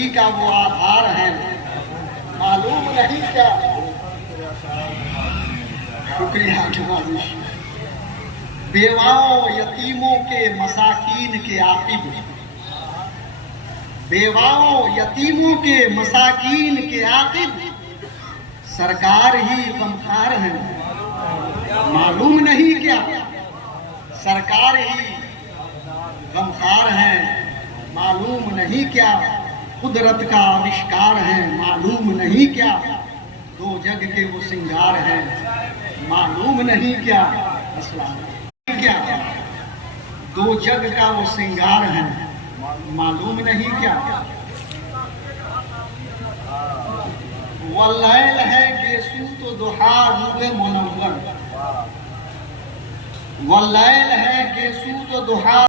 सृष्टि का वो आधार है, मालूम नहीं क्या। शुक्रिया जनाब। बेवाओं यतीमों के मसाकीन के आकिब, बेवाओं यतीमों के मसाकीन के आकिब सरकार ही गमखार है, मालूम नहीं क्या। सरकार ही गमखार है, मालूम नहीं क्या। कुदरत का आविष्कार है, मालूम नहीं क्या। दो जग के वो सिंगार है, मालूम नहीं क्या। क्या दो जग का वो सिंगार है, मालूम नहीं क्या। वल्लैल है गेसू तो दुहा रूए मुनव्वर, वल्लैल है गेसू तो दुहा